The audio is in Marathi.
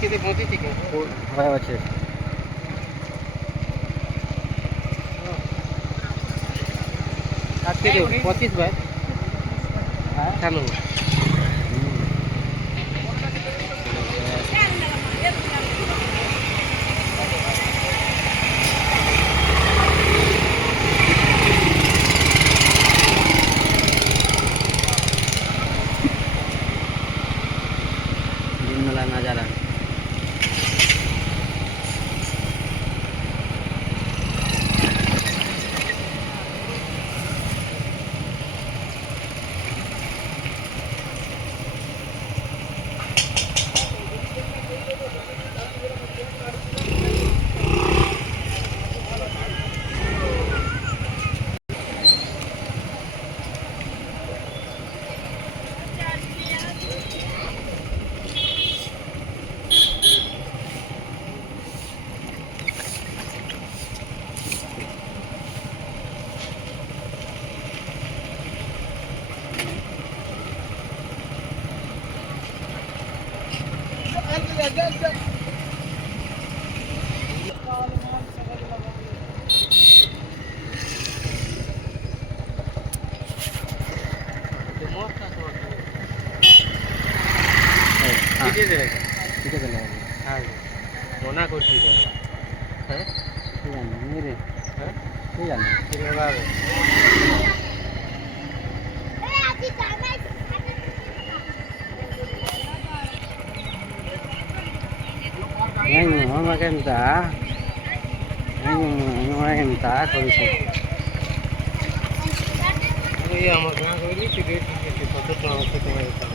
किती मोठी तिकीट आहे आज किती 25 बाय चालू मला नजारा मोना कुछ मेरे yang mau makan tak? Yang mau makan tak? Kalau sih. ये हमारे गाँव को नहीं टिकट टिकट पता तो हमसे तुम्हारे